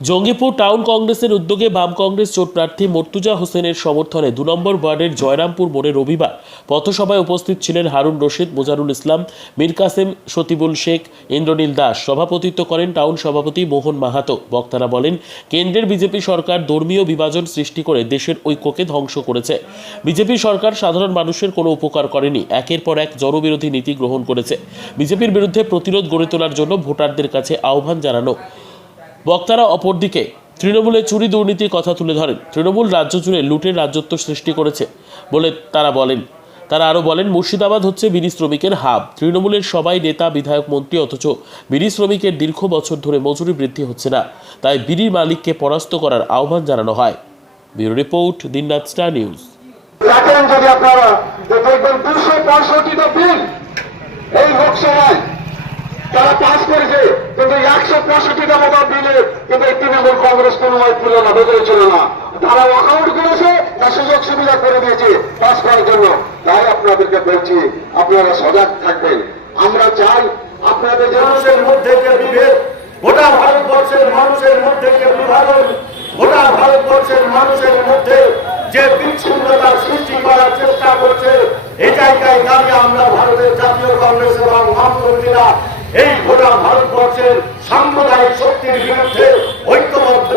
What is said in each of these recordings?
Jangipur town কংগ্রেসের উদ্যোগে বাম কংগ্রেস জোট প্রার্থী মর্তুজা হোসেনের সমর্থনে ২ নম্বর ওয়ার্ডের জয়রামপুর মোড়ে রবিবার পথসভায় উপস্থিত ছিলেন হারুন রশিদ, মোজারুল ইসলাম, মীর কাসেম, সতিবুল শেখ, ইন্দ্রনীল দাস। সভাপতিত্ব করেন টাউন সভাপতি মোহন মাহাতো। বক্তারা বলেন, কেন্দ্রের বিজেপি সরকার ধর্মীয় বিভাজন সৃষ্টি করে দেশের ঐক্যকে ধ্বংস করেছে। বিজেপি সরকার সাধারণ মানুষের কোনো উপকার করেনি, একের পর এক জনবিরোধী নীতি গ্রহণ করেছে। বিজেপির বিরুদ্ধে প্রতিরোধ গড়ে তোলার জন্য ভোটারদের কাছে আহ্বান জানানো। বক্তারা অপরদিকে তৃণমূলের চুরি দুর্নীতির কথা তুলে ধরেন। তৃণমূল রাজ্য জুড়ে লুটের রাজত্ব সৃষ্টি করেছে বলে তারা আরও বলেন, মুর্শিদাবাদ হচ্ছে বিড়ি শ্রমিকের হাব। তৃণমূলের সবাই নেতা, বিধায়ক, মন্ত্রী, অথচ বিড়ি শ্রমিকের দীর্ঘ বছর ধরে মজুরি বৃদ্ধি হচ্ছে না। তাই বিড়ির মালিককে পরাস্ত করার আহ্বান জানানো হয়। ব্যুরো রিপোর্ট, দিনরাত স্টার নিউজ। যদি আপনারা দেখবেন 265টা বিল এই লোকসভায় তারা পাস করেছে, কিন্তু 165টা মতো বিলে কিন্তু এই তৃণমূল কংগ্রেস কোনোভাবে তুলে না, ভেতরে ছিল না। তারা ওয়াকআউট করেছে, তার সুযোগ সুবিধা করে দিয়েছে পাস করার জন্য। তাই আপনাদেরকে বলছি, আপনারা সজাগ থাকবেন। আমরা চাই আপনাদের মানুষের মধ্যে যে বিভেদ, গোটা ভারতবর্ষের মানুষের মধ্যে যে বিভাজন, গোটা ভারতবর্ষের মানুষের মধ্যে যে বিচ্ছিন্নতা সৃষ্টি করার চেষ্টা করছে, এই জায়গায় দাঁড়িয়ে আমরা ভারতের জাতীয় কংগ্রেস এবং বামপন্থীরা এই গোটা ভারতবর্ষের সাম্প্রদায়িক শক্তির বিরুদ্ধে ঐক্যবদ্ধ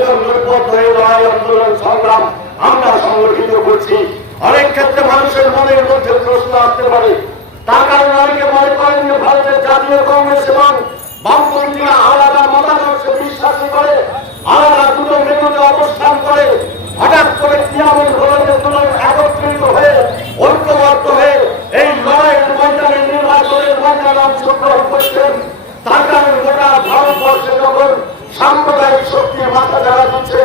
হয়ে লড়াই, আন্দোলন, সংগ্রাম আমরা সংগঠিত করছি। অনেক ক্ষেত্রে মানুষের মনের মধ্যে প্রশ্ন আসতে পারে, তার কারণে অনেকে মনে করেন যে ভারতের জাতীয় কংগ্রেস এবং বামপন্থীরা আলাদা মতাদর্শে বিশ্বাসী করে, আলাদা দুটো মেরুতে অবস্থান করে। হঠাৎ করে তৃণমূল একত্রিত হয়ে ঐক্যবদ্ধ হয়ে এই লড়াইয়ের ময়দানে, নির্বাচনের ময়দানে অংশগ্রহণ করছেন। তার কারণে গোটা ভারতবর্ষে যখন সাম্প্রদায়িক শক্তির মাথা যারা দিচ্ছে,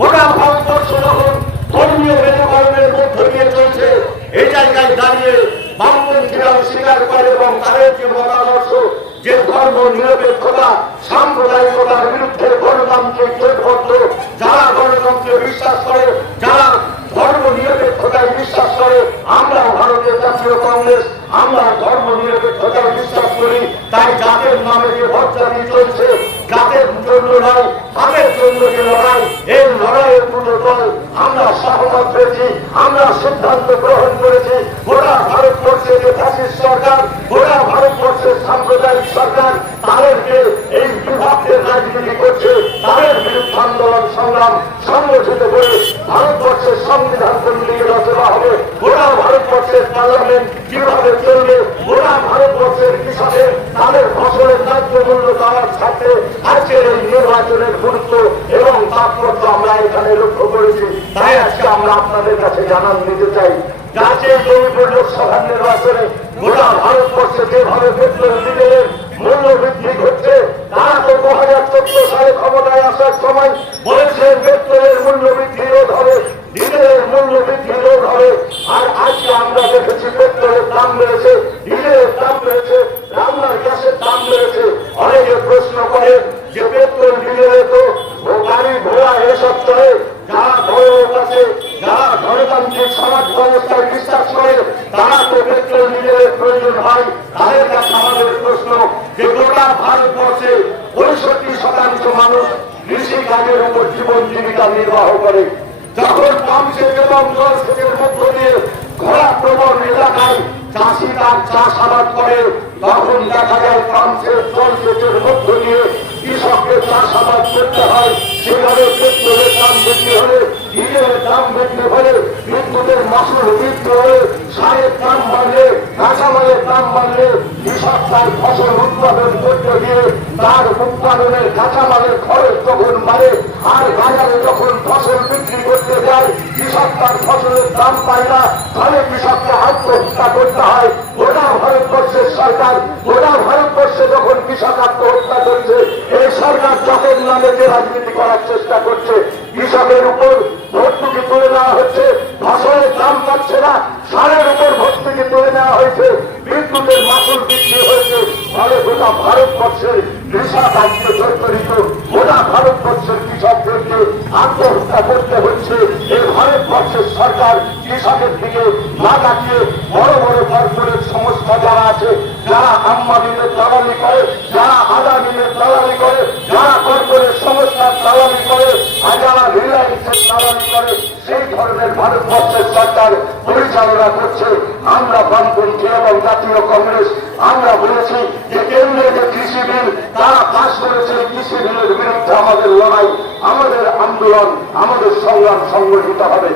গোটা ভারতবর্ষ যখন ধর্মীয় মেরুকরণের মধ্য দিয়ে চলছে, এই জায়গায় দাঁড়িয়ে বামপন্থীরাও স্বীকার করে এবং তাদের যে মতাদর্শ, যে ধর্ম নিরপেক্ষতা, সাম্প্রদায়িকতার বিরুদ্ধে গণতন্ত্রের জোটবদ্ধ, যারা গণতন্ত্রে বিশ্বাস করে, যারা ধর্ম নিরপেক্ষতায় বিশ্বাস করে, আমরা ভারতের জাতীয় কংগ্রেস আমরা ধর্ম নিরপেক্ষতায় বিশ্বাস করি। তাই জাতের নামে যে ভোটজাতি চলছে, জাতের জন্য নয়, তাদের জন্য যে লড়াই, এই লড়াইয়ের পুরো দল আমরা সহমত হয়েছি, আমরা সিদ্ধান্ত গ্রহণ করেছি। গোটা ভারতবর্ষের যে ফ্যাসিস্ট সরকার, গোটা ভারতবর্ষের সাম্প্রদায়িক সরকার, তাদেরকে এই বিভক্তের রাজনীতি করছে, তাদের বিরুদ্ধে আন্দোলন সংগ্রাম সংগঠিত করে ভারতবর্ষের সংবিধান তৈরির রচনা হবে। গোটা ভারতবর্ষের পার্লামেন্ট কিভাবে চলবে, গোটা ভারতবর্ষের কৃষকের তাদের ফসলের ন্যায্য মূল্য দেওয়ার সাথে আজকের এই নির্বাচনের গুরুত্ব এবং তাৎপর্য আমরা এখানে লক্ষ্য করেছি। তাই আজকে আমরা আপনাদের কাছে জানান দিতে চাই, জাতীয় লোকসভা নির্বাচনে গোটা ভারতবর্ষে যেভাবে পেট্রোল ডিজেলের মূল্য বৃদ্ধি ঘটছে, তারা তো 2014 সালে ক্ষমতায় আসার সময় বলেছিলেন পেট্রোলের মূল্য বৃদ্ধি রোধ হবে, ডিজেলের মূল্য বৃদ্ধি রোধ হবে। আর আজকে আমরা দেখেছি পেট্রোলের দাম বেড়েছে, ডিজেলের দাম বেড়েছে, রান্নার গ্যাসের দাম বেড়েছে। অনেকে প্রশ্ন করে যে পেট্রোল ডিজেলে তো গাড়ি ঘোড়া এসব চলে, যারা ধর্মের কাছে, যারা গণতান্ত্রিক সমাজ ব্যবস্থায় বিশ্বাস করে, তারা তো পেট্রোল ডিজেলের প্রয়োজন হয়। তাদের কাছে আমাদের প্রশ্ন যে গোটা ভারতবর্ষে 65% মানুষ কৃষিকাজের উপর জীবন জীবিকা নির্বাহ করে। যখন পাম্পসেট এবং জলসেচের মধ্য দিয়ে ঘোড়া প্রবণ এলাকায় চাষি তার চাষাবাদ করে, তখন দেখা যায় পাম্পসেট জলসেচের মধ্য দিয়ে কৃষককে চাষাবাদ করতে হয়। সেভাবে পেট্রোলের দাম বৃদ্ধি হলে, ডিজেলের দাম বৃদ্ধি হলে, বিদ্যুতের মাসুল বৃদ্ধি হলে, সারের দাম বাড়লে, কাঁচামালের দাম বাড়লে, কৃষক তার ফসল উৎপাদন করতে গিয়ে তার উৎপাদনের কাঁচামালের খরচ যখন বাড়ে, আর বাজারে যখন ফসল বিক্রি করতে যায় কৃষক তার ফসলের দাম পায় না, তাহলে কৃষককে আত্মহত্যা করতে হয়। গোটা ভারতবর্ষের সরকার, গোটা ভারতবর্ষে যখন কৃষক আত্মহত্যা করছে, এই সরকার যখন নামে যে রাজনীতি করার চেষ্টা করছে, কৃষকের উপর ভর্তুকি তুলে নেওয়া হচ্ছে, ফসলের দাম পাচ্ছে না, সারের উপর ভর্তুকি তুলে নেওয়া হয়েছে, বিদ্যুতের মাসুল বৃদ্ধি হয়েছে। ফলে গোটা ভারতবর্ষের কৃষক আজকে জর্জরিত, গোটা ভারতবর্ষের কৃষকদেরকে আত্মহত্যা করতে হচ্ছে। এই ভারতবর্ষের সরকার কৃষকের দিকে না তাকিয়ে বড় বড় কর্পোরেট সংস্থা যারা আছে, যারা আম্বানিদের দালালি করে, যারা আদানিদের দালালি করে, যারা কর্পোরেট সংস্থার দালালি করে, ভারতবর্ষের সরকার পরিচালনা করছে। আমরা বামপন্থী এবং জাতীয় কংগ্রেস আমরা বলেছি যে কেন্দ্রের যে কৃষি বিল তারা পাশ করেছে, কৃষি বিলের বিরুদ্ধে আমাদের লড়াই, আমাদের আন্দোলন, আমাদের সংগ্রাম সংগঠিত হবে।